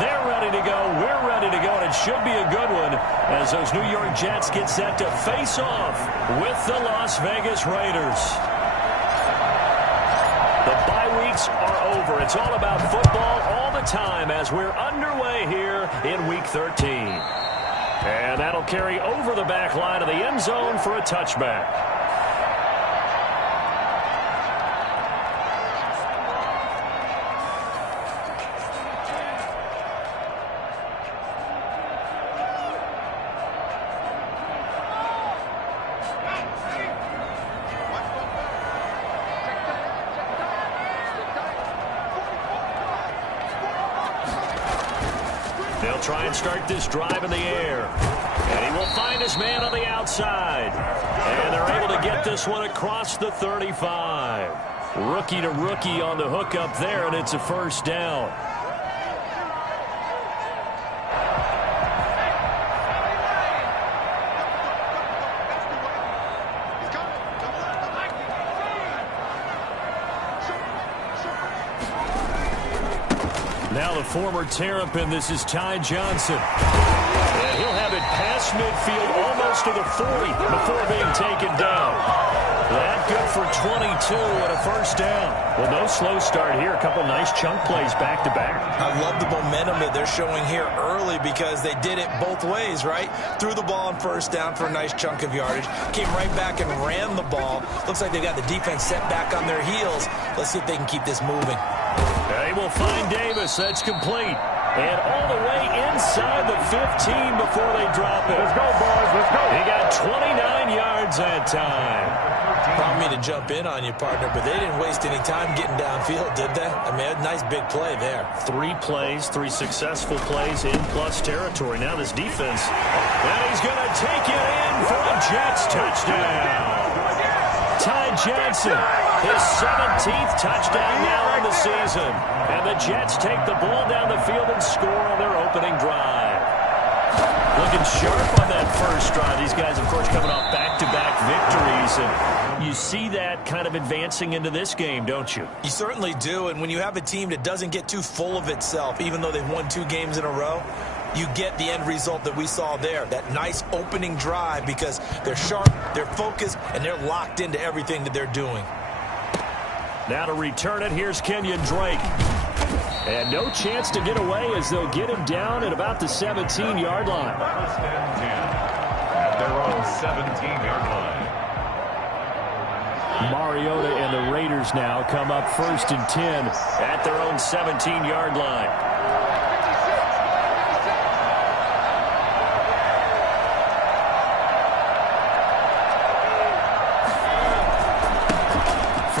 They're ready to go. We're ready to go, and it should be a good one as those New York Jets get set to face off with the Las Vegas Raiders. The bye weeks are over. It's all about football all the time as we're underway here in Week 13. And that'll carry over the back line of the end zone for a touchback. They'll try and start this drive in the air. And he will find his man on the outside. And they're able to get this one across the 35. Rookie to rookie on the hook up there, and it's a first down. Now the former Terrapin, this is Ty Johnson. And he'll have it past midfield almost to the 40 before being taken down. That good for 22 and a first down. Well, no slow start here. A couple nice chunk plays back to back. I love the momentum that they're showing here early because they did it both ways, right? Threw the ball on first down for a nice chunk of yardage. Came right back and ran the ball. Looks like they've got the defense set back on their heels. Let's see if they can keep this moving. They will find Davis. That's complete. And all the way inside the 15 before they drop it. Let's go, boys. Let's go. He got 29 yards that time. Prompted me to jump in on you, partner, but they didn't waste any time getting downfield, did they? I mean, a nice big play there. 3 plays, 3 successful plays in plus territory. Now this defense. And he's going to take it in for a Jets touchdown. Ty Johnson, his 17th touchdown now on the season. And the Jets take the ball down the field and score on their opening drive. Looking sharp on that first drive. These guys, of course, coming off back-to-back victories. And you see that kind of advancing into this game, don't you? You certainly do. And when you have a team that doesn't get too full of itself, even though they've won 2 games in a row, you get the end result that we saw there, that nice opening drive because they're sharp, they're focused, and they're locked into everything that they're doing. Now to return it, here's Kenyon Drake. And no chance to get away as they'll get him down at about the 17-yard line. First and 10 at their own 17-yard line. Mariota and the Raiders now come up first and 10 at their own 17-yard line.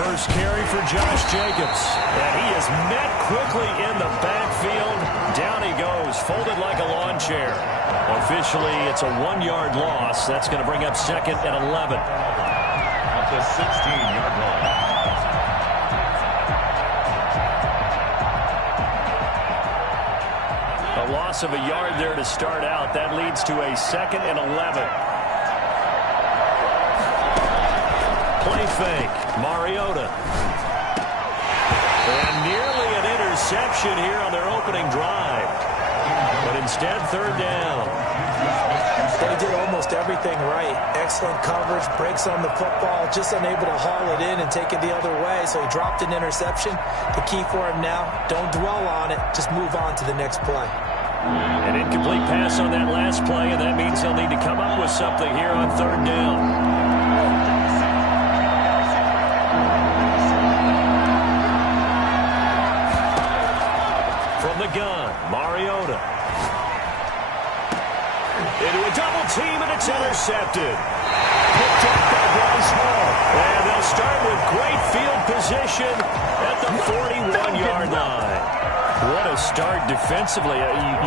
First carry for Josh Jacobs. And he is met quickly in the backfield. Down he goes, folded like a lawn chair. Officially, it's a 1-yard loss. That's going to bring up second and 11. At the 16-yard line. A loss of a yard there to start out. That leads to a second and 11. Play fake. Mariota. And nearly an interception here on their opening drive. But instead, third down. They did almost everything right. Excellent coverage, breaks on the football, just unable to haul it in and take it the other way. So he dropped an interception. The key for him now, don't dwell on it. Just move on to the next play. An incomplete pass on that last play, and that means he'll need to come up with something here on third down. The gun, Mariota. Into a double team, and it's intercepted. Picked up by Bryce Hall. And they'll start with great field position at the 41-yard line. What a start defensively.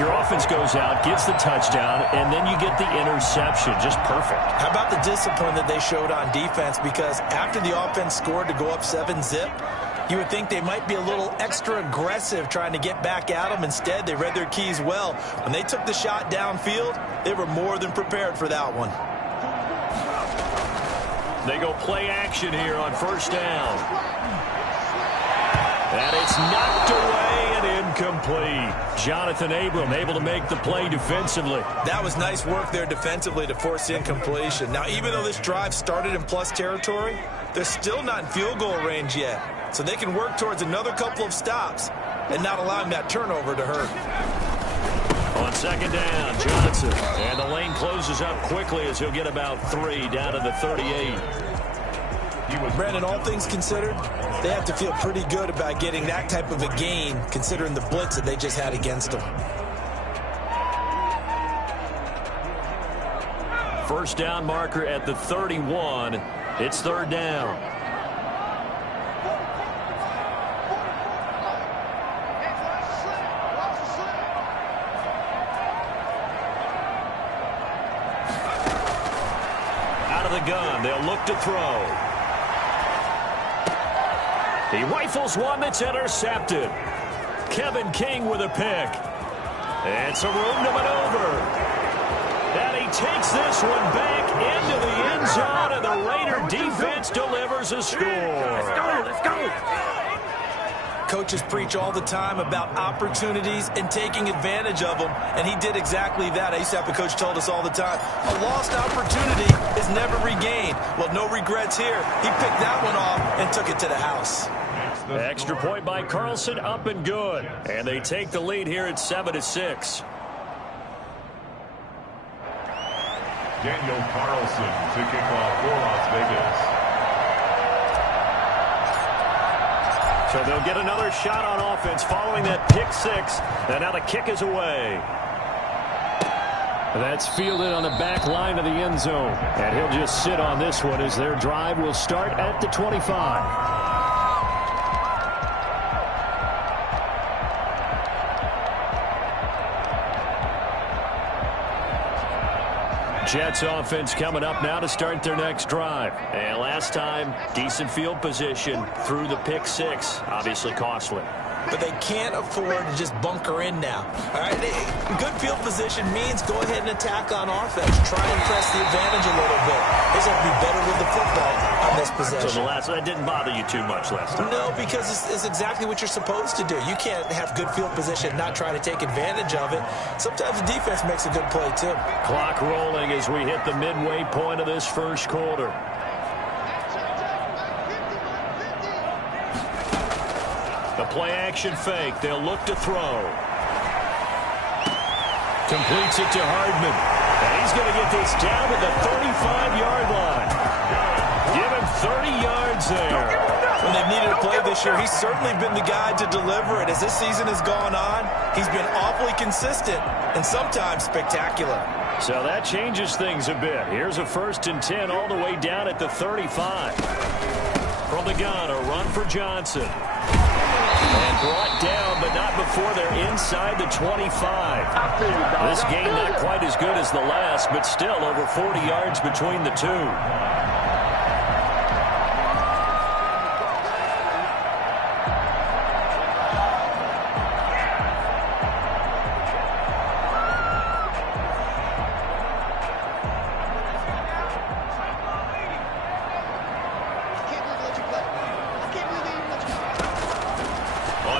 Your offense goes out, gets the touchdown, and then you get the interception. Just perfect. How about the discipline that they showed on defense? Because after the offense scored to go up 7-zip, you would think they might be a little extra aggressive trying to get back at them. Instead, they read their keys well. When they took the shot downfield, they were more than prepared for that one. They go play action here on first down. And it's knocked away and incomplete. incomplete. Jonathan Abram able to make the play defensively. That was nice work there defensively to force incompletion. Now, even though this drive started in plus territory, they're still not in field goal range yet. So they can work towards another couple of stops and not allowing that turnover to hurt. On second down, Johnson. And the lane closes up quickly as he'll get about 3 down to the 38. Brandon, all things considered, they have to feel pretty good about getting that type of a gain considering the blitz that they just had against them. First down marker at the 31. It's third down. Out of the gun, they'll look to throw. He rifles one that's intercepted. Kevin King with a pick. And some room to maneuver. And he takes this one back into the end zone, and the Raider defense delivers a score. Let's go. Coaches preach all the time about opportunities and taking advantage of them, and he did exactly that. I used to have a coach told us all the time, a lost opportunity is never regained. Well, no regrets here. He picked that one off and took it to the house. Extra point by Carlson, up and good. And they take the lead here at 7-6. Daniel Carlson to kick off for Las Vegas. So they'll get another shot on offense following that pick six. And now the kick is away. That's fielded on the back line of the end zone. And he'll just sit on this one as their drive will start at the 25. Jets offense coming up now to start their next drive. And last time, decent field position through the pick six. Obviously costly. But they can't afford to just bunker in now. All right, good field position means go ahead and attack on offense. Try and press the advantage a little bit. They just have to be better with the football on this possession. So the last, that didn't bother you too much last time? No, because it's exactly what you're supposed to do. You can't have good field position and not try to take advantage of it. Sometimes the defense makes a good play, too. Clock rolling as we hit the midway point of this first quarter. The play-action fake. They'll look to throw. Completes it to Hardman. And he's going to get this down to the 35-yard line. Give him 30 yards there. When they've needed a play this year, he's certainly been the guy to deliver it. As this season has gone on, he's been awfully consistent and sometimes spectacular. So that changes things a bit. Here's a 1st and 10 all the way down at the 35. From the gun, a run for Johnson. And brought down, but not before they're inside the 25. This game not quite as good as the last, but still over 40 yards between the two.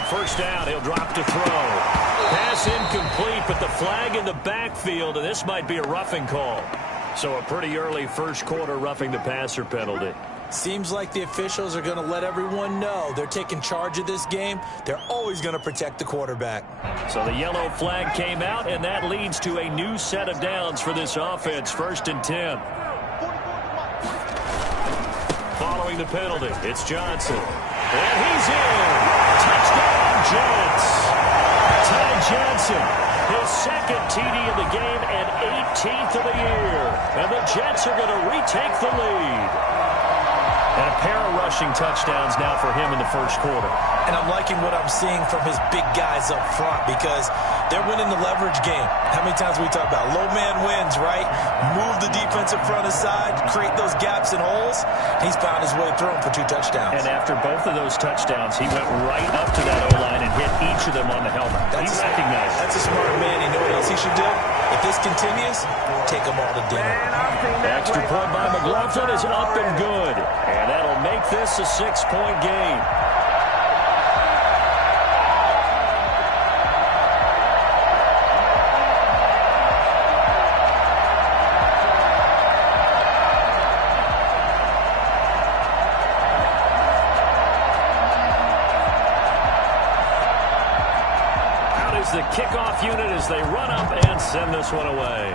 First down, he'll drop to throw. Pass incomplete, but the flag in the backfield, and this might be a roughing call. So a pretty early first quarter roughing the passer penalty. Seems like the officials are going to let everyone know they're taking charge of this game. They're always going to protect the quarterback. So the yellow flag came out, and that leads to a new set of downs for this offense. 1st and 10. Following the penalty, it's Johnson. And he's in. Touchdown, Jets. Ty Johnson, his 2nd TD of the game and 18th of the year. And the Jets are going to retake the lead. And a pair of rushing touchdowns now for him in the first quarter. And I'm liking what I'm seeing from his big guys up front because they're winning the leverage game. How many times we talk about low man wins, right? Move the defensive front aside, create those gaps and holes. He's found his way through them for 2 touchdowns. And after both of those touchdowns, he went right up to that O-line and hit each of them on the helmet. He's recognized. That's a smart man. You know what else he should do? If this continues, take them all to dinner. Extra point by McLaughlin is up and good. And that'll make this a 6-point game. is the kickoff unit as they run up and send this one away.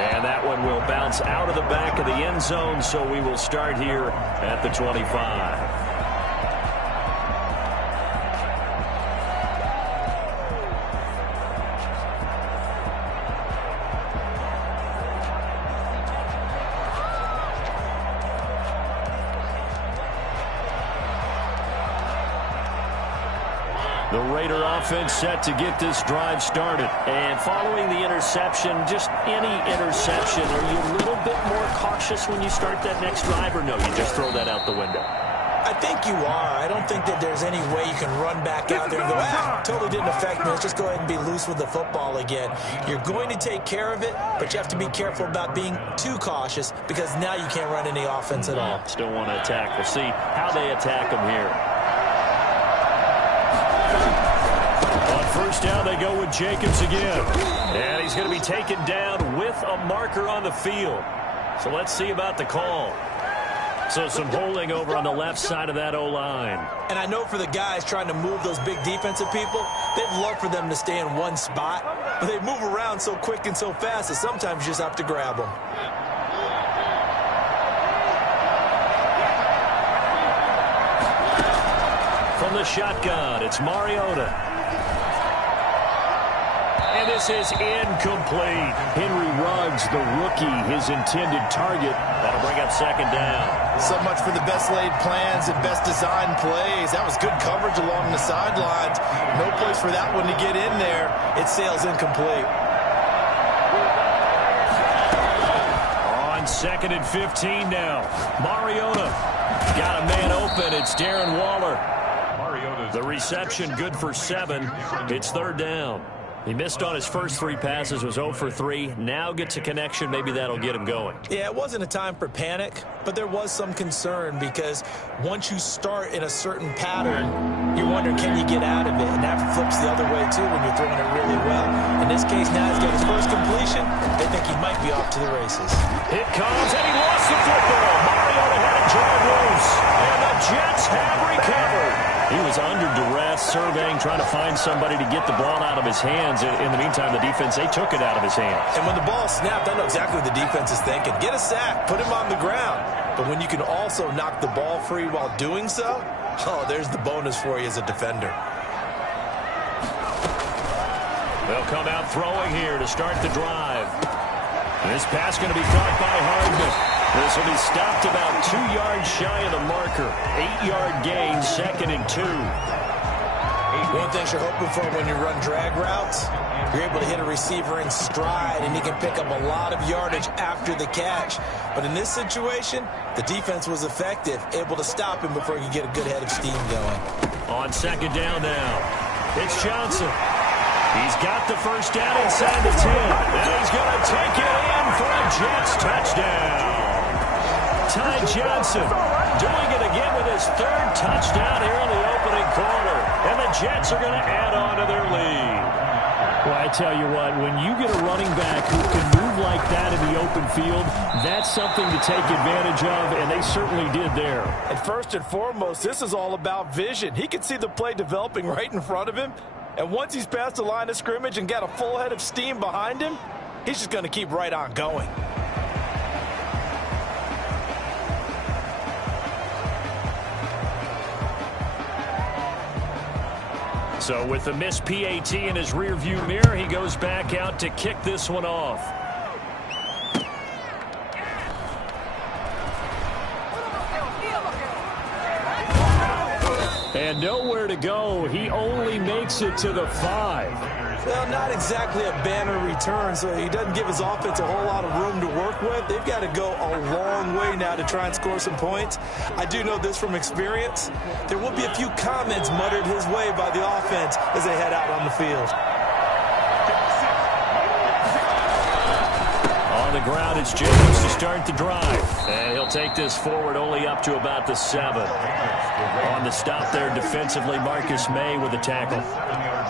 And that one will bounce out of the back of the end zone, so we will start here at the 25. The Raider offense set to get this drive started. And following the interception, just any interception, are you a little bit more cautious when you start that next drive, or no, you just throw that out the window? I think you are. I don't think that there's any way you can run back out there and go, totally didn't affect me. Let's just go ahead and be loose with the football again. You're going to take care of it, but you have to be careful about being too cautious because now you can't run any offense at all. Still want to attack. We'll see how they attack them here. On first down, they go with Jacobs again. And he's going to be taken down with a marker on the field. So let's see about the call. So some holding over on the left side of that O-line. And I know for the guys trying to move those big defensive people, they'd love for them to stay in one spot. But they move around so quick and so fast that sometimes you just have to grab them. From the shotgun, it's Mariota. And this is incomplete. Henry Ruggs, the rookie, his intended target. That'll bring up second down. So much for the best laid plans and best designed plays. That was good coverage along the sidelines. No place for that one to get in there. It sails incomplete. On second and 15 now. Mariota got a man open. It's Darren Waller. The reception good for 7. It's third down. He missed on his first 3 passes, was 0 for 3. Now gets a connection. Maybe that'll get him going. Yeah, it wasn't a time for panic, but there was some concern because once you start in a certain pattern, you're wondering, can you get out of it? And that flips the other way, too, when you're throwing it really well. In this case, now he's got his first completion. They think he might be off to the races. It comes, and he lost the football. Mariota had it turned loose, and the Jets have recovered. He was under duress, surveying, trying to find somebody to get the ball out of his hands. In the meantime, the defense, they took it out of his hands. And when the ball snapped, I know exactly what the defense is thinking. Get a sack, put him on the ground. But when you can also knock the ball free while doing so, oh, there's the bonus for you as a defender. They'll come out throwing here to start the drive. And this pass going to be caught by Hardman. This will be stopped about 2 yards shy of the marker. 8-yard gain, second and 2. One thing you're hoping for when you run drag routes, you're able to hit a receiver in stride, and he can pick up a lot of yardage after the catch. But in this situation, the defense was effective, able to stop him before he could get a good head of steam going. On second down now, it's Johnson. He's got the first down inside the 10. And he's going to take it in for a Jets touchdown. Ty Johnson doing it again with his 3rd touchdown here in the opening quarter. And the Jets are going to add on to their lead. Well, I tell you what, when you get a running back who can move like that in the open field, that's something to take advantage of, and they certainly did there. And first and foremost, this is all about vision. He can see the play developing right in front of him. And once he's past the line of scrimmage and got a full head of steam behind him, he's just going to keep right on going. So with the missed PAT in his rearview mirror, he goes back out to kick this one off. And nowhere to go. He only makes it to the 5. Well, not exactly a banner return, so he doesn't give his offense a whole lot of room to work with. They've got to go a long way now to try and score some points. I do know this from experience. There will be a few comments muttered his way by the offense as they head out on the field. On the ground, it's Jacobs to start the drive. And he'll take this forward only up to about the 7. On the stop there defensively, Marcus May with a tackle.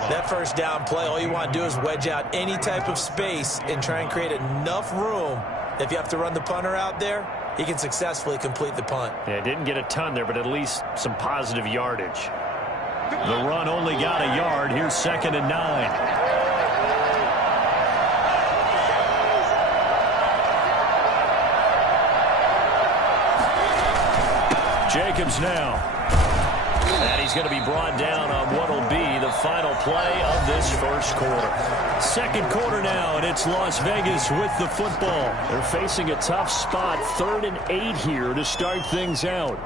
That first down play, all you want to do is wedge out any type of space and try and create enough room. If you have to run the punter out there, he can successfully complete the punt. Yeah, didn't get a ton there, but at least some positive yardage. The run only got a yard. Here's 2nd and 9. Jacobs now. And he's going to be brought down on what will be the final play of this first quarter. Second quarter now, and it's Las Vegas with the football. They're facing a tough spot. 3rd and 8 here to start things out.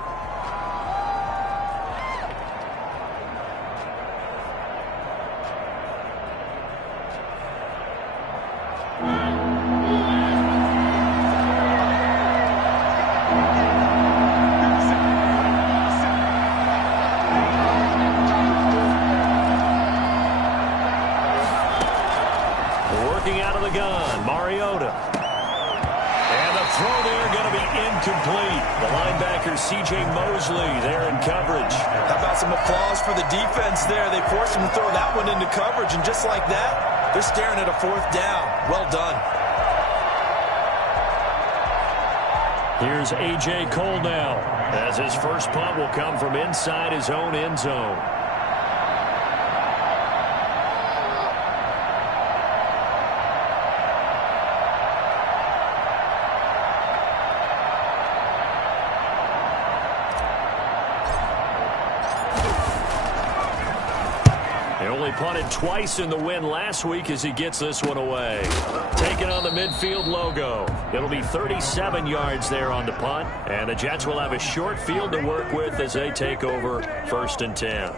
C.J. Mosley there in coverage. How about some applause for the defense there? They forced him to throw that one into coverage, and just like that, they're staring at a 4th down. Well done. Here's A.J. Cole now, as his first punt will come from inside his own end zone. Punted twice in the win last week as he gets this one away. Taking on the midfield logo. It'll be 37 yards there on the punt, and the Jets will have a short field to work with as they take over 1st and 10.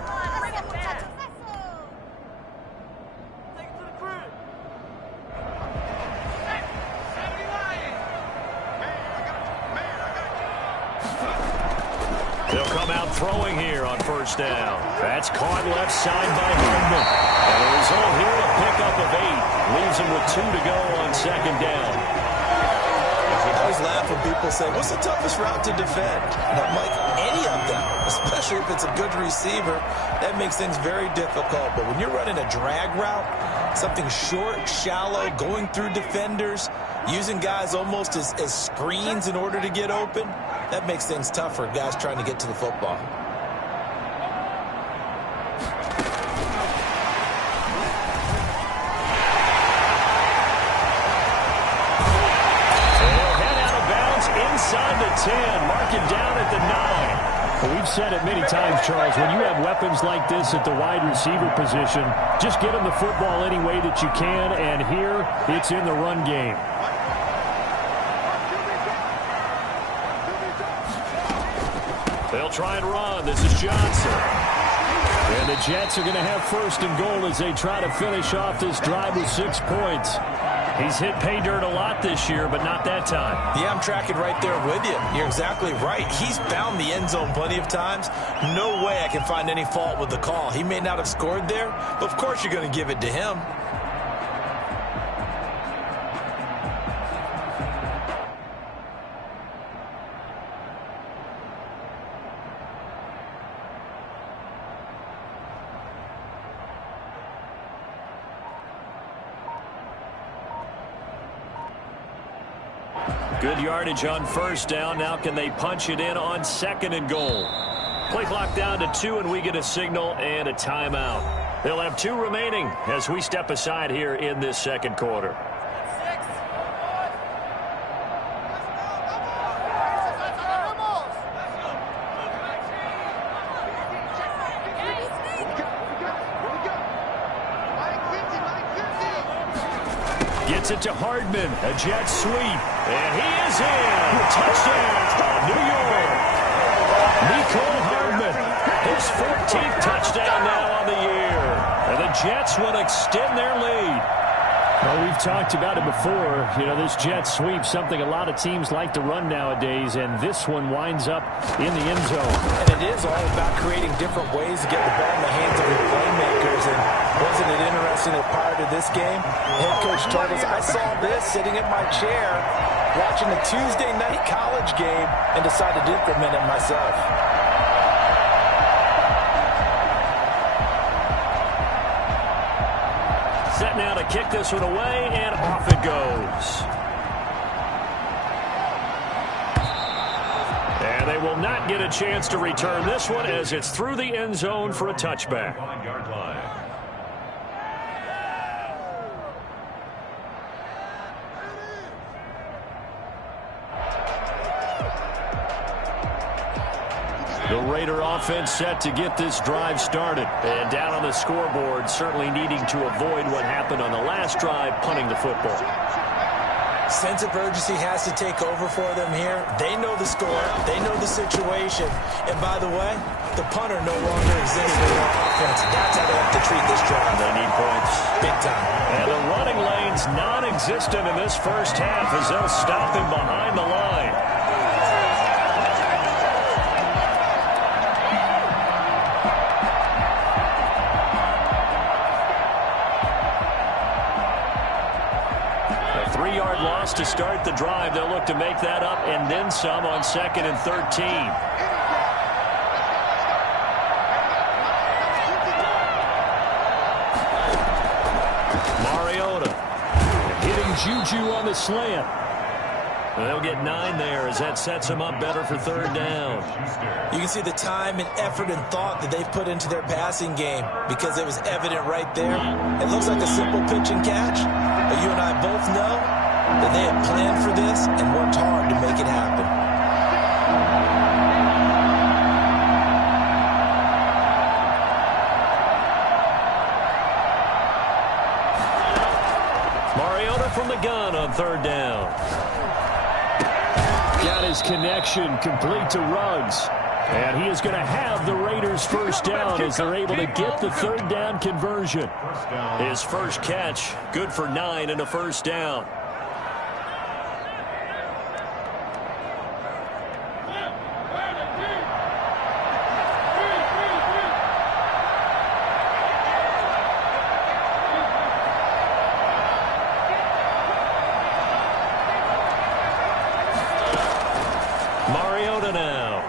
They'll come out throwing here on 1st down. That's caught left side by Hardman. And the result here, a pickup of 8. Leaves him with 2 to go on 2nd down. I always laugh when people say, what's the toughest route to defend? And I'm like, any of them, especially if it's a good receiver. That makes things very difficult. But when you're running a drag route, something short, shallow, going through defenders, using guys almost as screens in order to get open, that makes things tough for guys trying to get to the football. Inside the 10, mark it down at the 9. Well, we've said it many times, Charles, when you have weapons like this at the wide receiver position, just get them the football any way that you can, and here it's in the run game. They'll try and run. This is Johnson. And the Jets are going to have 1st and goal as they try to finish off this drive with 6 points. He's hit pay dirt a lot this year, but not that time. Yeah, I'm tracking right there with you. You're exactly right. He's found the end zone plenty of times. No way I can find any fault with the call. He may not have scored there, but of course you're going to give it to him. Good yardage on 1st down. Now can they punch it in on 2nd and goal? Play clock down to 2, and we get a signal and a timeout. They'll have 2 remaining as we step aside here in this second quarter. Gets it to Hardman, a jet sweep, and he is in. Touchdown, New York. Mecole Hardman, his 14th touchdown now on the year. And the Jets will extend their lead. Well, we've talked about it before. You know, this jet sweep, something a lot of teams like to run nowadays, and this one winds up in the end zone. And it is all about creating different ways to get the ball in the hands of your playmakers. And wasn't it interesting that prior to this game, head coach told us, I saw this sitting in my chair watching a Tuesday night college game and decided to implement it myself. Set now to kick this one away, and off it goes. And And they will not get a chance to return this one as it's through the end zone for a touchback. 5-yard line. The Raider offense set to get this drive started. And down on the scoreboard, certainly needing to avoid what happened on the last drive, punting the football. Sense of urgency has to take over for them here. They know the score. They know the situation. And by the way, the punter no longer exists in their offense. That's how they have to treat this drive. They need points. Big time. And the running lane's non-existent in this first half as they'll stop him behind the line. A 3-yard loss to start the drive. They'll look to make that up and then some on 2nd and 13. Mariota hitting Juju on the slant. They'll get 9 there as that sets them up better for 3rd down. You can see the time and effort and thought that they've put into their passing game because it was evident right there. It looks like a simple pitch and catch, but you and I both know that they have planned for this and worked hard to make it happen. Mariota from the gun on 3rd down. Got his connection complete to Ruggs. And he is going to have the Raiders' first down as they're able to get the 3rd down conversion. His first catch, good for 9 and a first down. Mariota now.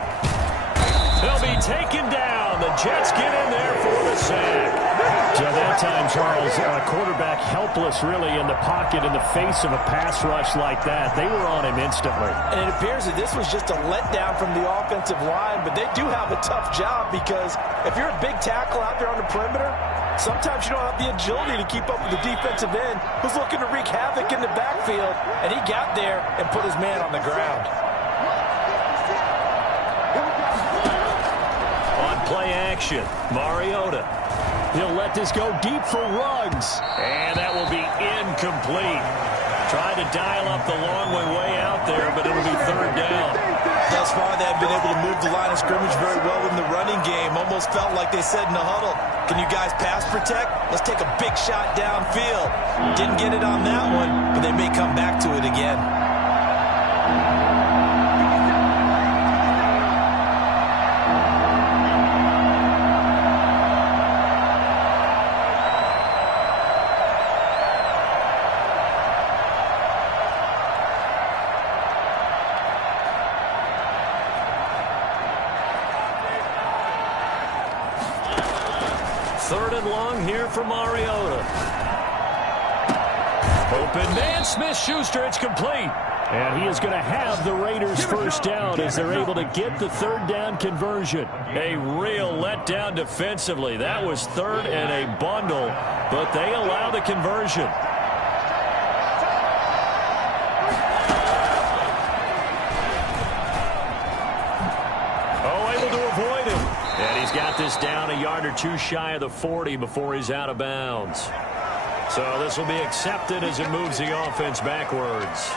They'll be taken down. The Jets get in there for the sack. So that time, Charles, quarterback helpless really in the pocket in the face of a pass rush like that. They were on him instantly. And it appears that this was just a letdown from the offensive line, but they do have a tough job because if you're a big tackle out there on the perimeter, sometimes you don't have the agility to keep up with the defensive end who's looking to wreak havoc in the backfield, and he got there and put his man on the ground. On play action, Mariota. He'll let this go deep for Ruggs. And that will be incomplete. Tried to dial up the long way out there, but it'll be 3rd down. Thus far, they have been able to move the line of scrimmage very well in the running game. Almost felt like they said in the huddle, can you guys pass protect? Let's take a big shot downfield. Didn't get it on that one, but they may come back to it again. For Mariota. Open man, Smith-Schuster, it's complete. And he is going to have the Raiders' first down as they're able to get the 3rd down conversion. A real letdown defensively. That was 3rd and a bundle, but they allow the conversion. And he's got this down a yard or two shy of the 40 before he's out of bounds. So this will be accepted as it moves the offense backwards.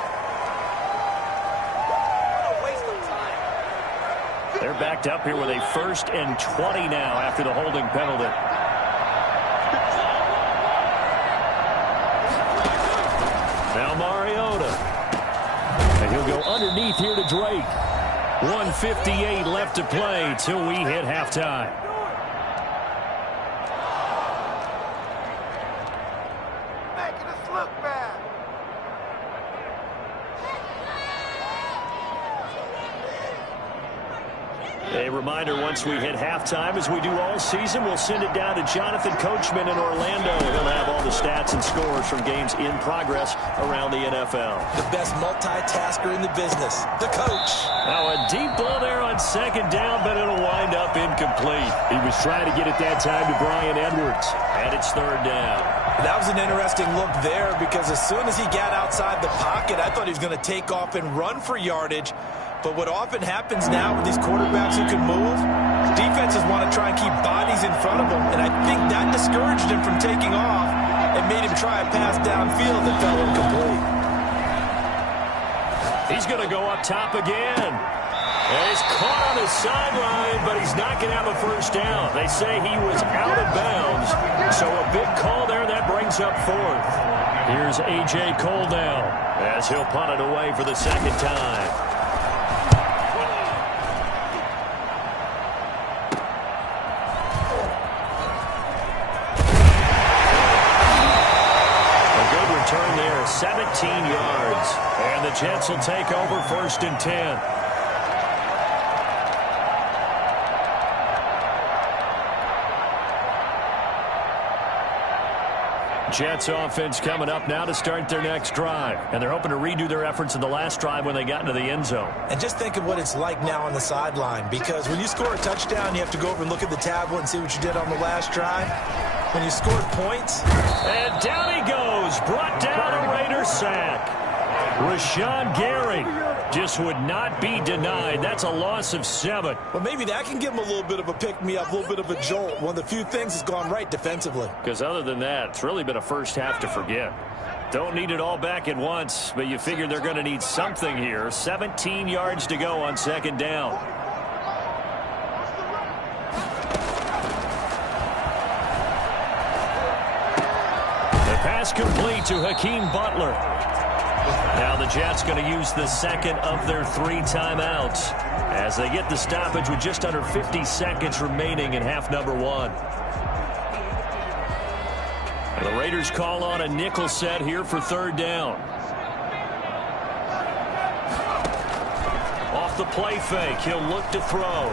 They're backed up here with a 1st and 20 now after the holding penalty. Now Mariota. And he'll go underneath here to Drake. 1:58 left to play till we hit halftime. Making us look bad. A reminder, once we hit halftime, as we do all season, we'll send it down to Jonathan Coachman in Orlando. He'll have all the stats and scores from games in progress around the NFL. The best multitasker in the business, the coach. Now a deep ball there on second down, but it'll wind up incomplete. He was trying to get it that time to Bryan Edwards. And it's third down. That was an interesting look there because as soon as he got outside the pocket, I thought he was going to take off and run for yardage. But what often happens now with these quarterbacks who can move, defenses want to try and keep bodies in front of them. And I think that discouraged him from taking off and made him try a pass downfield that fell incomplete. He's going to go up top again. And he's caught on the sideline, but he's not going to have a first down. They say he was out of bounds. So a big call there that brings up fourth. Here's A.J. Cole now as he'll punt it away for the second time. Turn there, 17 yards. And the Jets will take over 1st and 10. Jets offense coming up now to start their next drive. And they're hoping to redo their efforts in the last drive when they got into the end zone. And just think of what it's like now on the sideline. Because when you score a touchdown, you have to go over and look at the tablet and see what you did on the last drive. When you scored points. And down he goes. Brought down a Raider sack. Rashawn Gary just would not be denied. That's a loss of 7. Well, maybe that can give him a little bit of a pick-me-up, a little bit of a jolt. One of the few things that's gone right defensively. Because other than that, it's really been a first half to forget. Don't need it all back at once, but you figure they're going to need something here. 17 yards to go on second down. Pass complete to Hakeem Butler. Now the Jets going to use the second of their 3 timeouts as they get the stoppage with just under 50 seconds remaining in half number 1. The Raiders call on a nickel set here for third down. Off the play fake, he'll look to throw.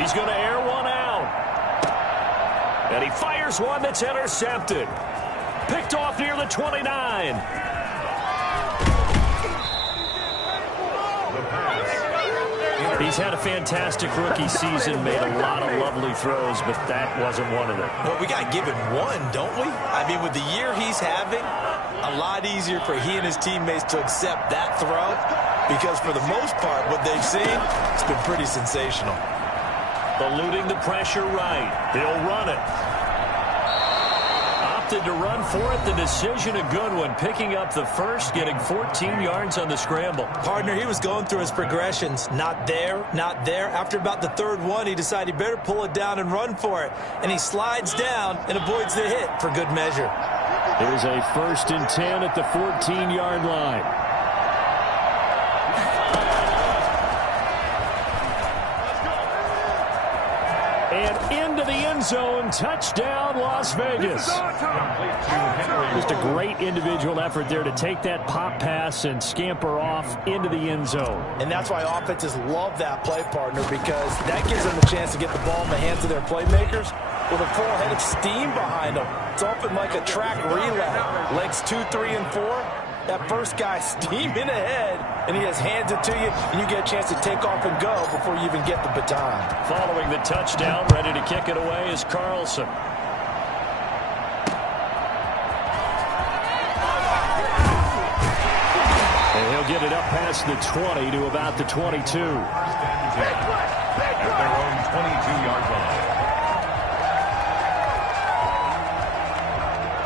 He's going to air one out. And he fires one that's intercepted. Picked off near the 29. He's had a fantastic rookie season, made a lot of lovely throws, but that wasn't one of them. Well, we got to give him one, don't we? I mean, with the year he's having, a lot easier for he and his teammates to accept that throw because for the most part, what they've seen, it's been pretty sensational. Eluding the pressure right. He'll run it. To run for it, the decision a good one, picking up the first, getting 14 yards on the scramble. Partner, he was going through his progressions. Not there, not there. After about the third one, he decided he better pull it down and run for it. And he slides down and avoids the hit for good measure. Here's a 1st and 10 at the 14-yard line. And into the end zone, touchdown Las Vegas. Just a great individual effort there to take that pop pass and scamper off into the end zone. And that's why offenses love that play, partner, because that gives them a chance to get the ball in the hands of their playmakers with a full head of steam behind them. It's often like a track relay. Legs 2, 3, and 4. That first guy steaming ahead, and he just hands it to you, and you get a chance to take off and go before you even get the baton. Following the touchdown, ready to kick it away is Carlson. And he'll get it up past the 20 to about the 22. At their own 22-yard line.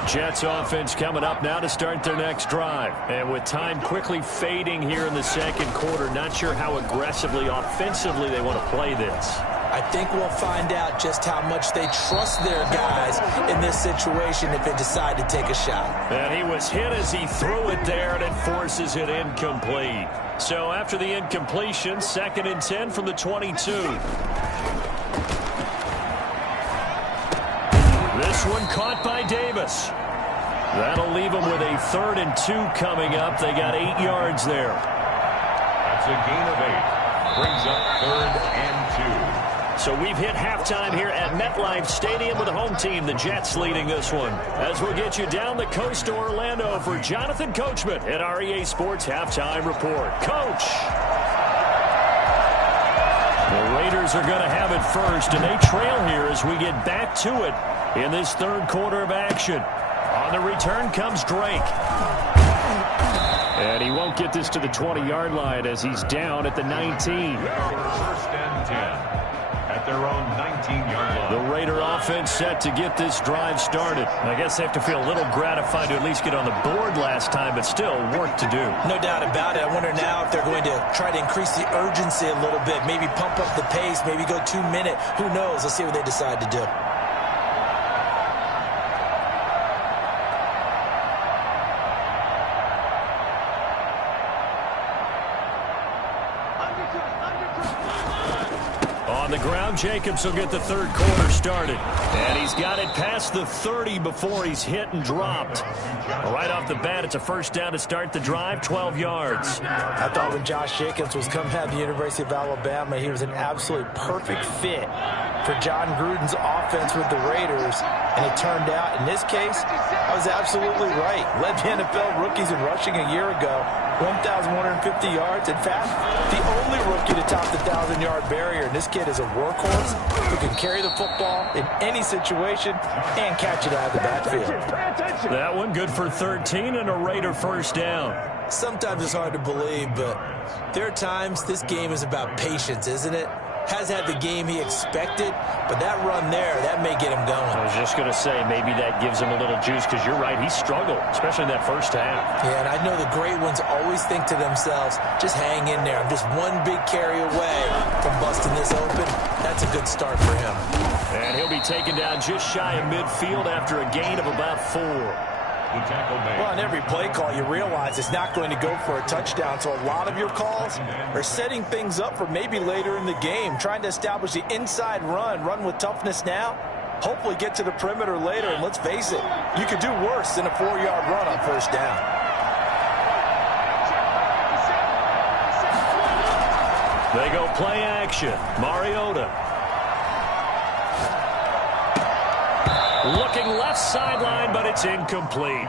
Jets offense coming up now to start their next drive. And with time quickly fading here in the second quarter, not sure how aggressively, offensively they want to play this. I think we'll find out just how much they trust their guys in this situation if they decide to take a shot. And he was hit as he threw it there, and it forces it incomplete. So after the incompletion, 2nd and 10 from the 22. This one caught by Davis. That'll leave them with a 3rd and 2 coming up. They got 8 yards there. That's a gain of 8. Brings up 3rd and So we've hit halftime here at MetLife Stadium with the home team, the Jets, leading this one. As we'll get you down the coast to Orlando for Jonathan Coachman at our EA Sports Halftime Report. Coach! The Raiders are going to have it first, and they trail here as we get back to it in this third quarter of action. On the return comes Drake. And he won't get this to the 20-yard line as he's down at the 19. First and 10. At their own 19-yard line. The Raider offense set to get this drive started. I guess they have to feel a little gratified to at least get on the board last time, but still work to do. No doubt about it. I wonder now if they're going to try to increase the urgency a little bit, maybe pump up the pace, maybe go 2-minute. Who knows? Let's see what they decide to do. On the ground, Jacobs will get the third quarter started. And he's got it past the 30 before he's hit and dropped. Right off the bat, it's a first down to start the drive, 12 yards. I thought when Josh Jacobs was coming out of the University of Alabama, he was an absolutely perfect fit for John Gruden's offense with the Raiders. And it turned out, in this case, I was absolutely right. Led the NFL rookies in rushing a year ago. 1,150 yards. In fact, the only rookie to top the 1,000-yard barrier. And this kid is a workhorse who can carry the football in any situation and catch it out of the backfield. That one good for 13 and a Raider first down. Sometimes it's hard to believe, but there are times this game is about patience, isn't it? Has had the game he expected, but that run there, that may get him going. I was just going to say, maybe that gives him a little juice, because you're right, he struggled, especially in that first half. Yeah, and I know the great ones always think to themselves, just hang in there. I'm just one big carry away from busting this open. That's a good start for him. And he'll be taken down just shy of midfield after a gain of about 4. Well, on every play call, you realize it's not going to go for a touchdown, so a lot of your calls are setting things up for maybe later in the game, trying to establish the inside run with toughness now, hopefully get to the perimeter later, and let's face it, you could do worse than a 4-yard run on first down. They go play action. Mariota. Looking left sideline, but it's incomplete.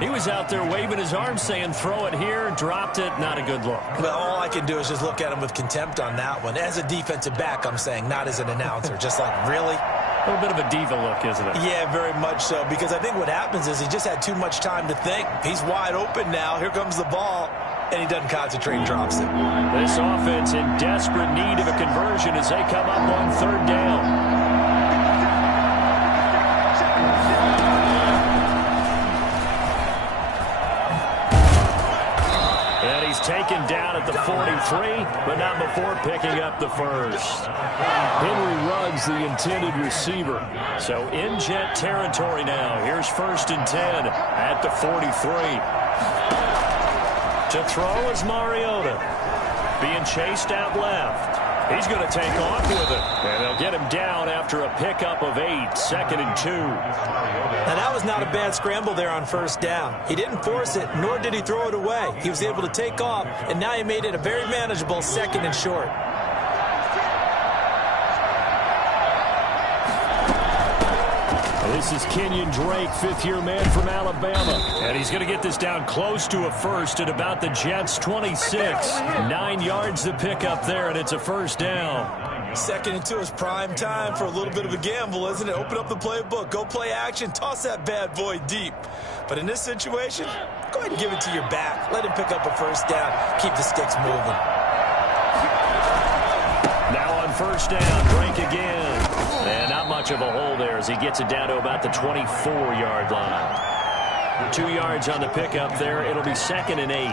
He was out there waving his arms saying, throw it here, dropped it, not a good look. Well, all I can do is just look at him with contempt on that one. As a defensive back, I'm saying, not as an announcer. Just like, really? A little bit of a diva look, isn't it? Yeah, very much so, because I think what happens is he just had too much time to think. He's wide open now. Here comes the ball, and he doesn't concentrate and drops it. This offense in desperate need of a conversion as they come up on third down. Taken down at the 43, but not before picking up the first. Henry Ruggs, the intended receiver. So in Jet territory now. Here's 1st and 10 at the 43. To throw is Mariota. Being chased out left. He's going to take off with it. And they'll get him down after a pickup of 8. 2nd and 2. Now, that was not a bad scramble there on first down. He didn't force it, nor did he throw it away. He was able to take off, and now he made it a very manageable 2nd and short. This is Kenyon Drake, 5th-year man from Alabama. And he's going to get this down close to a first at about the Jets' 26. 9 yards to pick up there, and it's a first down. 2nd and 2 is prime time for a little bit of a gamble, isn't it? Open up the playbook, go play action, toss that bad boy deep. But in this situation, go ahead and give it to your back. Let him pick up a first down. Keep the sticks moving. Now on first down, Drake again. And not much of a hole there as he gets it down to about the 24-yard line. 2 yards on the pickup there. It'll be 2nd and 8.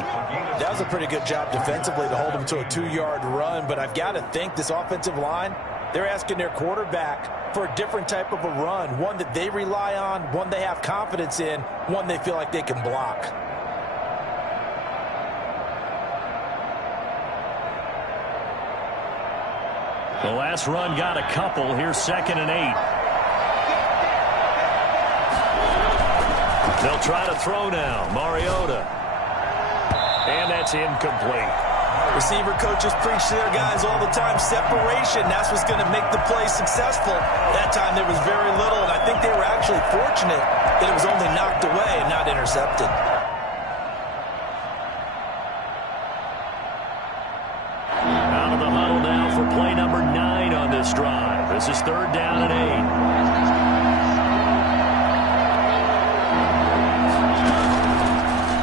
That was a pretty good job defensively to hold him to a 2-yard run, but I've got to think this offensive line, they're asking their quarterback for a different type of a run, one that they rely on, one they have confidence in, one they feel like they can block. The last run got a couple. Here's 2nd and 8. They'll try to throw now. Mariota. And that's incomplete. Receiver coaches preach to their guys all the time. Separation, that's what's going to make the play successful. That time there was very little, and I think they were actually fortunate that it was only knocked away and not intercepted. Out of the huddle now for play number 9 on this drive. This is 3rd down and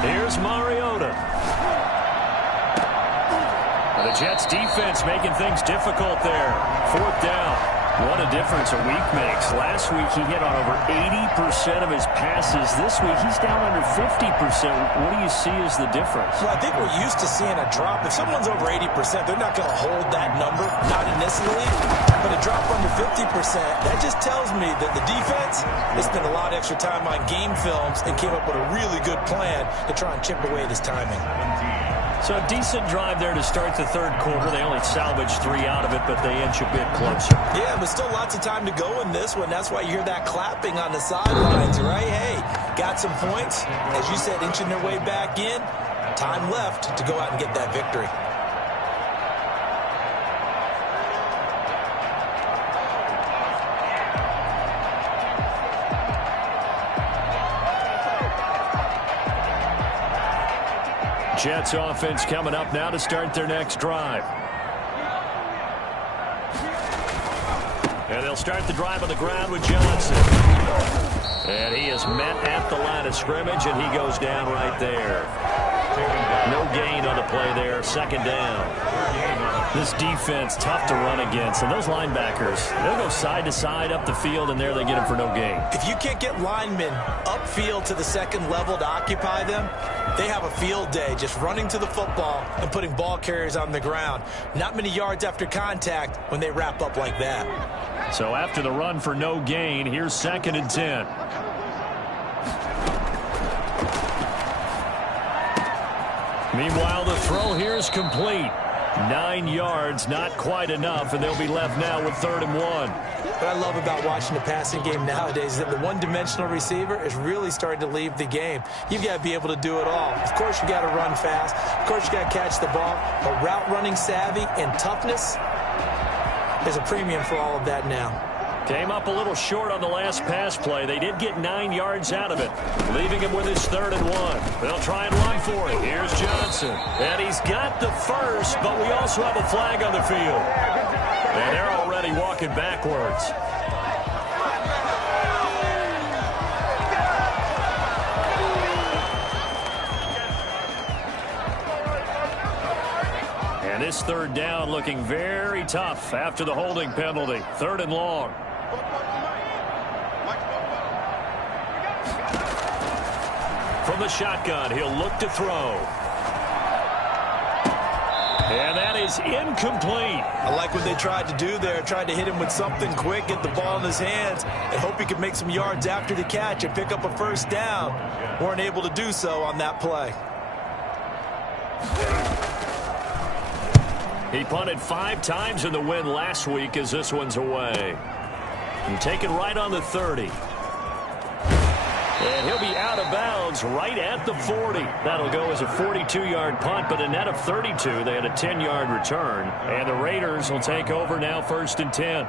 8. Here's Mariota. The Jets defense making things difficult there. 4th down. What a difference a week makes. Last week he hit on over 80% of his passes. This week he's down under 50%. What do you see as the difference? Well, I think we're used to seeing a drop. If someone's over 80%, they're not going to hold that number, not in this league. But a drop under 50%, that just tells me that the defense has spent a lot of extra time on game films and came up with a really good plan to try and chip away at his timing. So a decent drive there to start the 3rd quarter. They only salvaged 3 out of it, but they inch a bit closer. Yeah, but still lots of time to go in this one. That's why you hear that clapping on the sidelines, right? Hey, got some points. As you said, inching their way back in. Time left to go out and get that victory. Jets offense coming up now to start their next drive. And they'll start the drive on the ground with Johnson. And he is met at the line of scrimmage, and he goes down right there. No gain on the play there. 2nd down. This defense, tough to run against. And those linebackers, they'll go side to side up the field, and there they get them for no gain. If you can't get linemen upfield to the 2nd level to occupy them, they have a field day just running to the football and putting ball carriers on the ground. Not many yards after contact when they wrap up like that. So after the run for no gain, here's 2nd and 10. Meanwhile, the throw here is complete. 9 yards, not quite enough, and they'll be left now with 3rd and 1. What I love about watching the passing game nowadays is that the one-dimensional receiver is really starting to leave the game. You've got to be able to do it all. Of course, you got to run fast. Of course, you got to catch the ball. But route running savvy and toughness, there's a premium for all of that now. Came up a little short on the last pass play. They did get 9 yards out of it, leaving him with his 3rd and 1. They'll try and run for it. Here's Johnson. And he's got the first, but we also have a flag on the field. And they're already walking backwards. And this 3rd down looking very tough after the holding penalty. 3rd and long. From the shotgun, he'll look to throw. And that is incomplete. I like what they tried to do there. Tried to hit him with something quick, get the ball in his hands, and hope he could make some yards after the catch and pick up a 1st down. Weren't able to do so on that play. He punted 5 times in the win last week as this one's away. And taken right on the 30. And he'll be out of bounds right at the 40. That'll go as a 42-yard punt, but a net of 32. They had a 10-yard return. And the Raiders will take over now 1st and 10.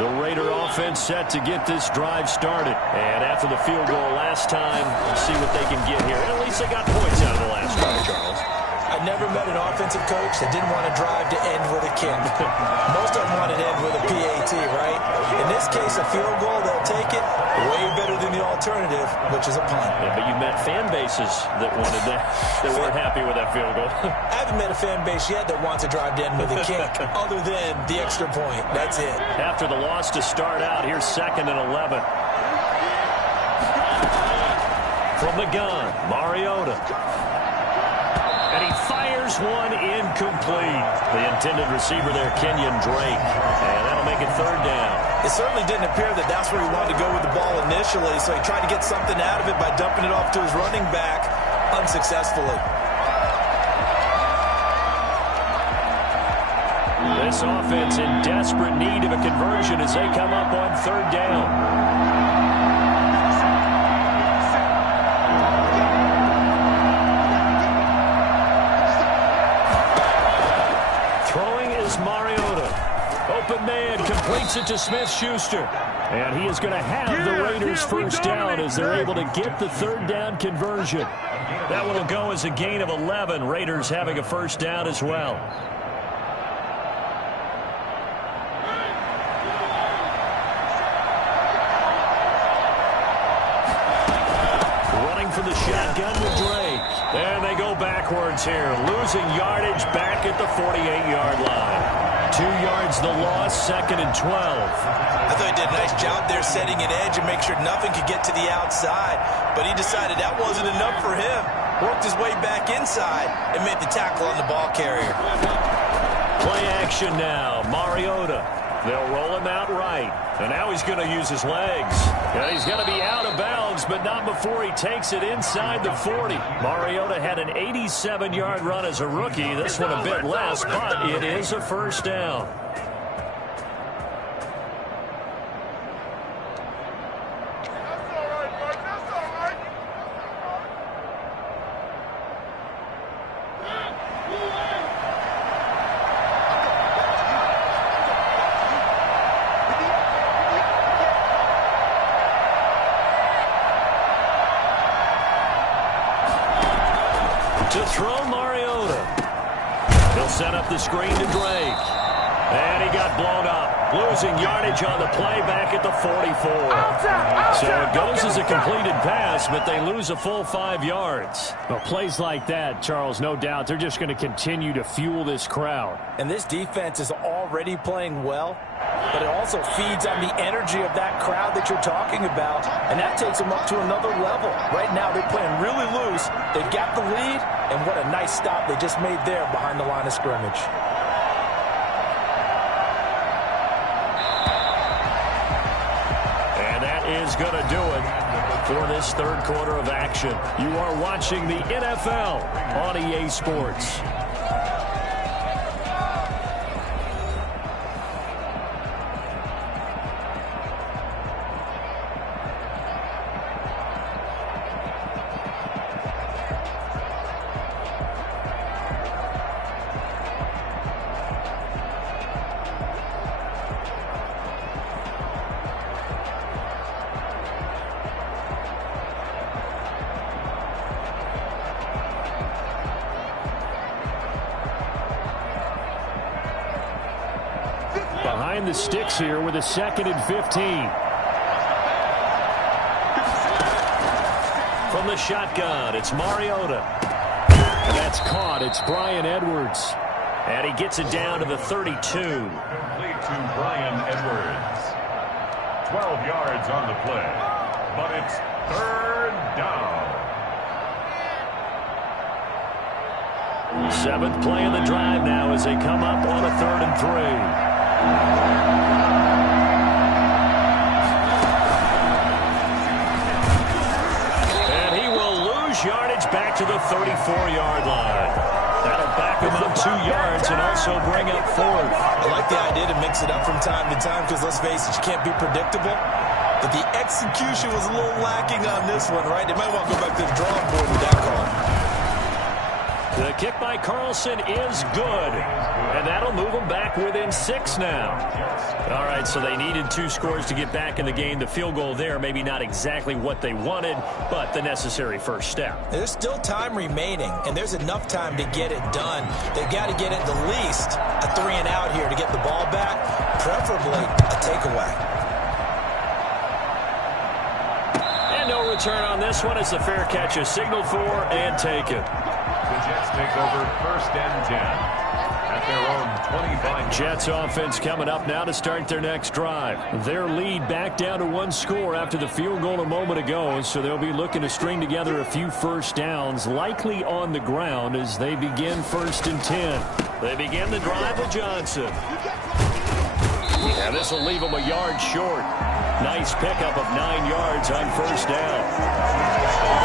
The Raider offense set to get this drive started. And after the field goal last time, we'll see what they can get here. At least they got points out of the last drive, Charles. I never met an offensive coach that didn't want to drive to end with a kick. Most of them want to end with a PAT, right? In this case, a field goal, they'll take it way better than the alternative, which is a punt. Yeah, but you met fan bases that wanted that, that weren't happy with that field goal. I haven't met a fan base yet that wants to drive to end with a kick, other than the extra point. That's it. After the loss to start out, here's 2nd and 11. From the gun, Mariota. And he fires one incomplete. The intended receiver there, Kenyon Drake. And that'll make it 3rd down. It certainly didn't appear that that's where he wanted to go with the ball initially, so he tried to get something out of it by dumping it off to his running back unsuccessfully. This offense in desperate need of a conversion as they come up on 3rd down. and completes it to Smith-Schuster. And he is going to have the Raiders first down as they're able to get the third down conversion. That one will go as a gain of 11. Raiders having a first down as well. Running for the shotgun with Drake. And they go backwards here, losing yardage back at the 48-yard line. 2 yards the loss, 2nd and 12. I thought he did a nice job there setting an edge and make sure nothing could get to the outside. But he decided that wasn't enough for him. Worked his way back inside and made the tackle on the ball carrier. Play action now. Mariota. They'll roll him out right. And now he's going to use his legs. And he's going to be out of bounds, but not before he takes it inside the 40. Mariota had an 87-yard run as a rookie. This one a bit less, but it is a first down. To throw Mariota. He'll set up the screen to Drake. And he got blown up. Losing yardage on the play back at the 44. So it goes as a completed pass, but they lose a full 5 yards. Well, plays like that, Charles, no doubt, they're just going to continue to fuel this crowd. And this defense is already playing well, but it also feeds on the energy of that crowd that you're talking about, and that takes them up to another level. Right now, they're playing really loose. They've got the lead, and what a nice stop they just made there behind the line of scrimmage. And that is going to do it for this third quarter of action. You are watching the NFL on EA Sports. Behind the sticks here with a 2nd and 15. From the shotgun, it's Mariota. And that's caught. It's Bryan Edwards. And he gets it down to the 32. Complete to Bryan Edwards. 12 yards on the play, but it's third down. 7th play of the drive now as they come up on a 3rd and 3. And he will lose yardage back to the 34-yard line. That'll back him up 2 yards and also bring up 4th. I like the idea to mix it up from time to time because, let's face it, you can't be predictable. But the execution was a little lacking on this one, right? They might want to go back to the drawing board with that call. The kick by Carlson is good. And that'll move them back within 6 now. All right, so they needed 2 scores to get back in the game. The field goal there, maybe not exactly what they wanted, but the necessary first step. There's still time remaining, and there's enough time to get it done. They've got to get at the least a 3 and out here to get the ball back, preferably a takeaway. And no return on this one as the fair catch is signaled for and taken. The Jets take over 1st and 10 at their own 25. Jets offense coming up now to start their next drive. Their lead back down to 1 score after the field goal a moment ago, so they'll be looking to string together a few first downs, likely on the ground as they begin 1st and 10. They begin the drive with Johnson. And this will leave them a yard short. Nice pickup of 9 yards on first down.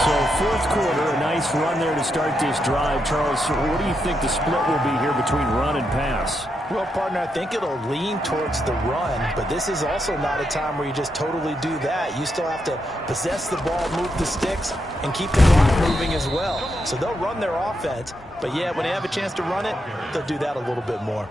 So 4th quarter, a nice run there to start this drive. Charles, what do you think the split will be here between run and pass? Well, partner, I think it'll lean towards the run, but this is also not a time where you just totally do that. You still have to possess the ball, move the sticks, and keep the clock moving as well. So they'll run their offense, but yeah, when they have a chance to run it, they'll do that a little bit more.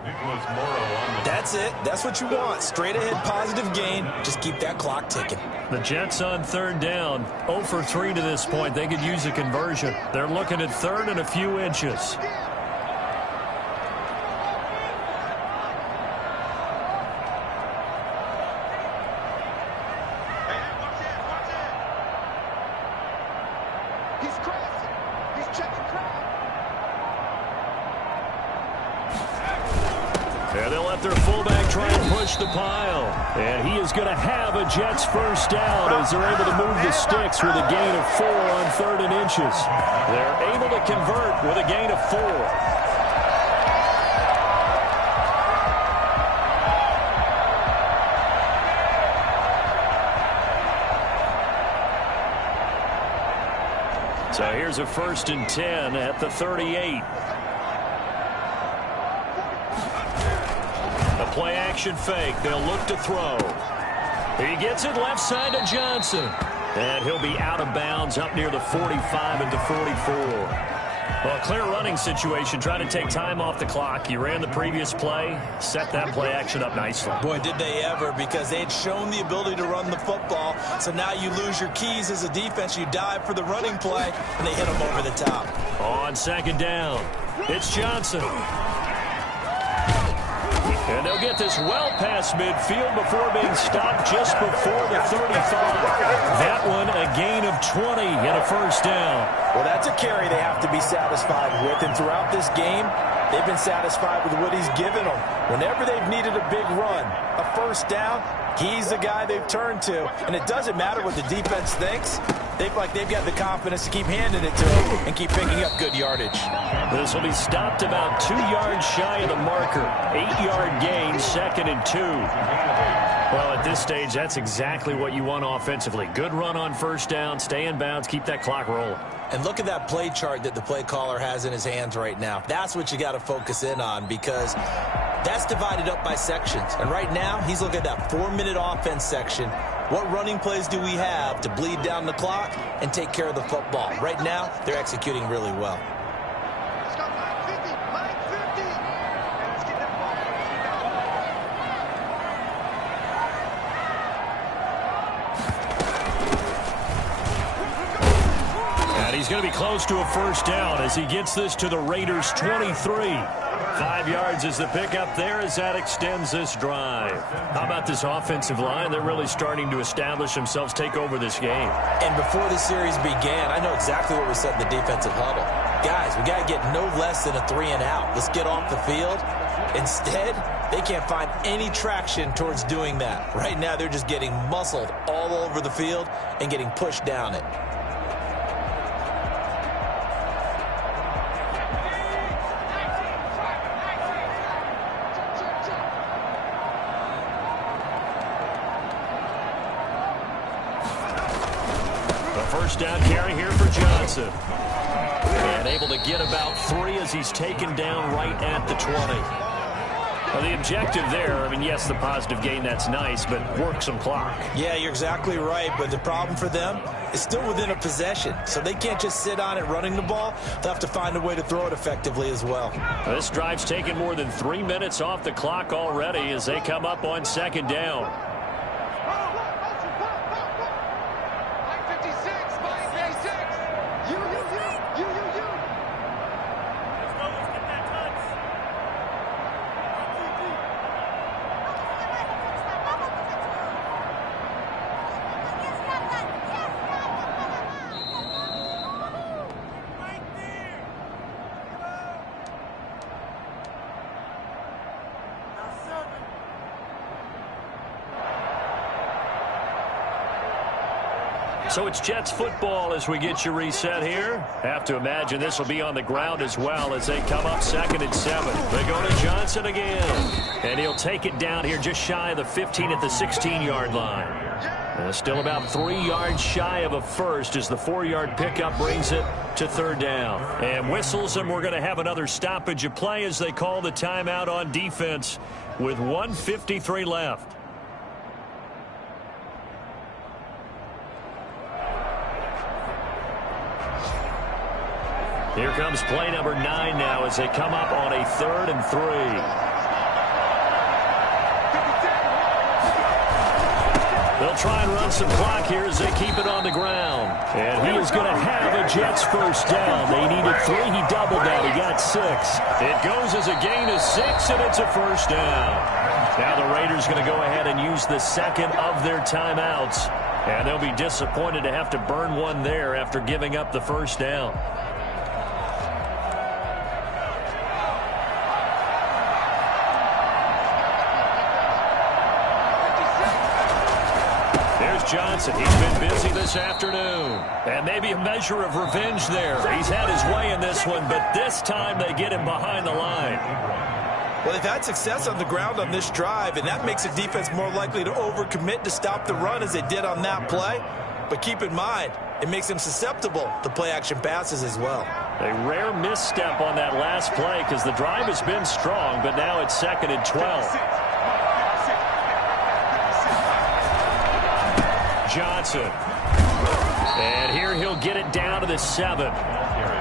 That's it. That's what you want. Straight ahead positive gain. Just keep that clock ticking. The Jets on third down, 0 for 3 to this point. They could use a conversion. They're looking at third and a few inches. And they'll let their fullback try and push the pile. And he is going to have a Jets first down as they're able to move the sticks with a gain of 4 on third and inches. They're able to convert with a gain of 4. So here's a 1st and 10 at the 38. A play action fake. They'll look to throw. He gets it left side to Johnson. And he'll be out of bounds up near the 45 at the 44. Well, clear running situation, trying to take time off the clock. You ran the previous play, set that play action up nicely. Boy, did they ever, because they had shown the ability to run the football. So now you lose your keys as a defense. You dive for the running play, and they hit them over the top. On second down, it's Johnson. And they'll get this well past midfield before being stopped just before the 35. That one a gain of 20 and a first down. Well, that's a carry they have to be satisfied with. And throughout this game, they've been satisfied with what he's given them. Whenever they've needed a big run, a first down, he's the guy they've turned to. And it doesn't matter what the defense thinks. They've got the confidence to keep handing it to him and keep picking up good yardage. This will be stopped about 2 yards shy of the marker. 8-yard gain, 2nd and 2. Well, at this stage, that's exactly what you want offensively. Good run on first down, stay in bounds, keep that clock rolling. And look at that play chart that the play caller has in his hands right now. That's what you got to focus in on, because that's divided up by sections. And right now, he's looking at that 4-minute offense section. What running plays do we have to bleed down the clock and take care of the football? Right now, they're executing really well. And he's going to be close to a first down as he gets this to the Raiders' 23. 5 yards is the pickup there as that extends this drive. How about this offensive line? They're really starting to establish themselves, take over this game. And before the series began, I know exactly what we said in the defensive huddle. Guys, we got to get no less than a 3 and out. Let's get off the field. Instead, they can't find any traction towards doing that. Right now, they're just getting muscled all over the field and getting pushed down it. First down carry here for Johnson. And able to get about 3 as he's taken down right at the 20. Well, the objective there, I mean, yes, the positive gain, that's nice, but work some clock. Yeah, you're exactly right, but the problem for them is still within a possession. So they can't just sit on it running the ball. They'll have to find a way to throw it effectively as well. This drive's taken more than 3 minutes off the clock already as they come up on second down. So it's Jets football as we get you reset here. Have to imagine this will be on the ground as well as they come up 2nd and 7. They go to Johnson again. And he'll take it down here just shy of the 15 at the 16-yard line. Still about 3 yards shy of a first as the 4-yard pickup brings it to third down. And whistles, and we're going to have another stoppage of play as they call the timeout on defense with 1:53 left. Here comes play number 9 now as they come up on a 3rd and 3. They'll try and run some clock here as they keep it on the ground. And he is going to have a Jets first down. They needed 3. He doubled that. He got 6. It goes as a gain of 6, and it's a first down. Now the Raiders going to go ahead and use the second of their timeouts. And they'll be disappointed to have to burn one there after giving up the first down. Johnson, he's been busy this afternoon. And maybe a measure of revenge there. He's had his way in this one, but this time they get him behind the line. Well, they've had success on the ground on this drive, and that makes the defense more likely to overcommit to stop the run as they did on that play. But keep in mind, it makes them susceptible to play-action passes as well. A rare misstep on that last play because the drive has been strong, but now it's 2nd and 12. Johnson. And here he'll get it down to the 7.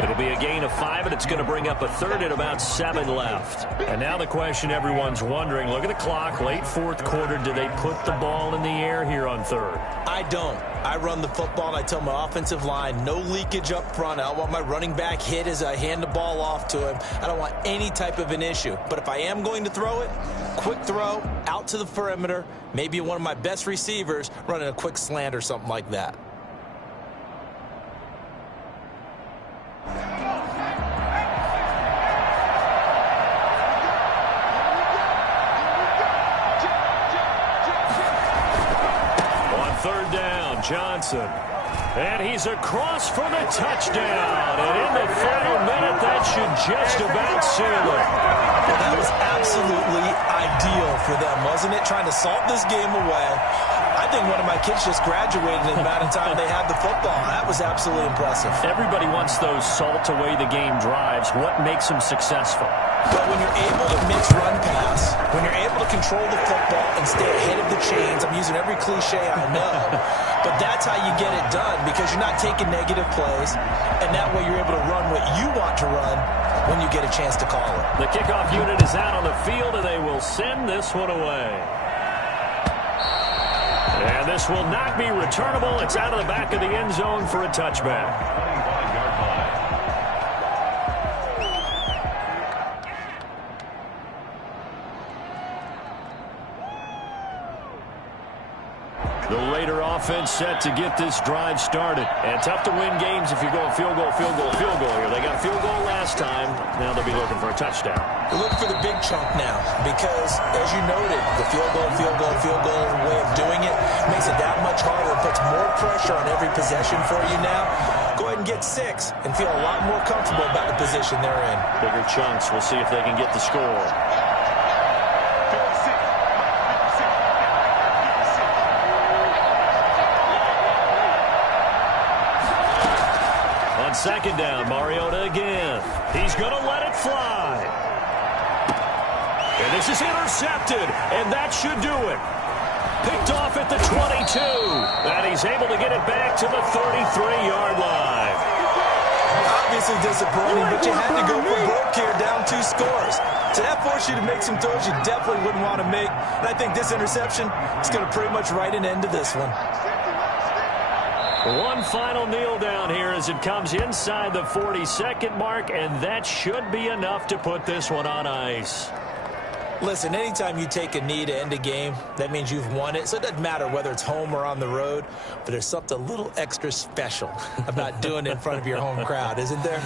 It'll be a gain of 5, and it's going to bring up a 3rd and about 7 left. And now the question everyone's wondering, look at the clock, late 4th quarter, do they put the ball in the air here on 3rd? I don't. I run the football, and I tell my offensive line, no leakage up front. I don't want my running back hit as I hand the ball off to him. I don't want any type of an issue. But if I am going to throw it, quick throw, out to the perimeter, maybe one of my best receivers running a quick slant or something like that. Johnson. And he's across for the touchdown. And in the final minute, that should just about seal it. Well, that was absolutely ideal for them, wasn't it? Trying to salt this game away. I think one of my kids just graduated in the amount of time they had the football. That was absolutely impressive. Everybody wants those salt away the game drives. What makes them successful? But when you're able to mix run pass, when you're able to control the football and stay ahead of the chains, I'm using every cliche I know, but that's how you get it done because you're not taking negative plays, and that way you're able to run what you want to run when you get a chance to call it. The kickoff unit is out on the field, and they will send this one away. And this will not be returnable. It's out of the back of the end zone for a touchback. The Raider offense set to get this drive started. And tough to win games if you're going field goal, field goal, field goal here. They got field goal last time. Now they'll be looking for a touchdown. They're looking for the big chunk now because, as you noted, the field goal way of doing it makes it that much harder. It puts more pressure on every possession for you now. Go ahead and get 6 and feel a lot more comfortable about the position they're in. Bigger chunks. We'll see if they can get the score. Second down, Mariota again. He's going to let it fly. And this is intercepted, and that should do it. Picked off at the 22, and he's able to get it back to the 33-yard line. Obviously disappointing, but you had to go for broke here, down 2 scores. So that forced you to make some throws you definitely wouldn't want to make. And I think this interception is going to pretty much write an end to this one. One final kneel down here as it comes inside the 40-second mark, and that should be enough to put this one on ice. Listen, anytime you take a knee to end a game, that means you've won it. So it doesn't matter whether it's home or on the road, but there's something a little extra special about doing it in front of your home crowd, isn't there?